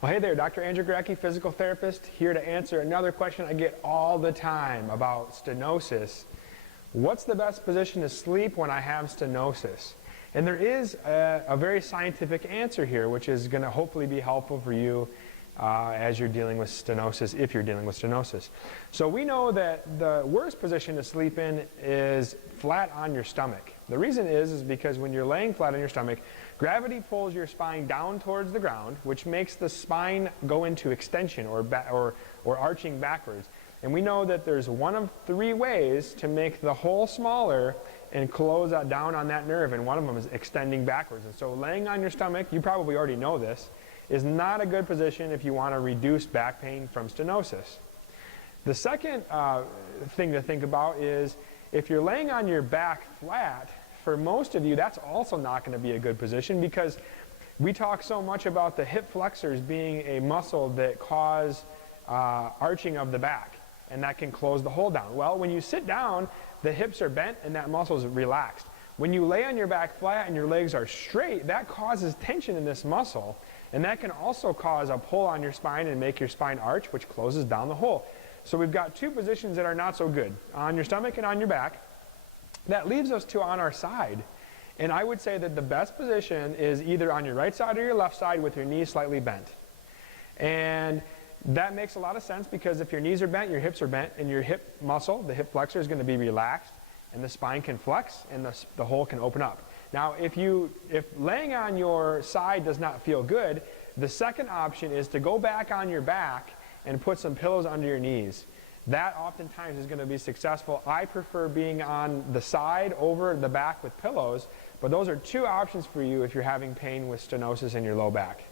Well, hey there, Dr. Andrew Garecki, physical therapist, here to answer another question I get all the time about stenosis. What's the best position to sleep when I have stenosis? And there is a very scientific answer here, which is going to hopefully be helpful for you as you're dealing with stenosis, if you're dealing with stenosis. So we know that the worst position to sleep in is flat on your stomach. The reason is because when you're laying flat on your stomach, gravity pulls your spine down towards the ground, which makes the spine go into extension or arching backwards. And we know that there's one of three ways to make the hole smaller and close down on that nerve, and one of them is extending backwards. And so laying on your stomach, you probably already know this, is not a good position if you want to reduce back pain from stenosis. The second thing to think about is if you're laying on your back flat, for most of you that's also not going to be a good position, because we talk so much about the hip flexors being a muscle that cause arching of the back, and that can close the hole down. Well, when you sit down, the hips are bent and that muscle is relaxed. When you lay on your back flat and your legs are straight, that causes tension in this muscle, and that can also cause a pull on your spine and make your spine arch, which closes down the hole. So we've got two positions that are not so good, on your stomach and on your back. That leaves us to on our side. And I would say that the best position is either on your right side or your left side with your knees slightly bent. And that makes a lot of sense, because if your knees are bent, your hips are bent, and your hip muscle, the hip flexor, is going to be relaxed, and the spine can flex, and the hole can open up. Now, if laying on your side does not feel good, the second option is to go back on your back and put some pillows under your knees. That oftentimes is going to be successful. I prefer being on the side over the back with pillows, but those are two options for you if you're having pain with stenosis in your low back.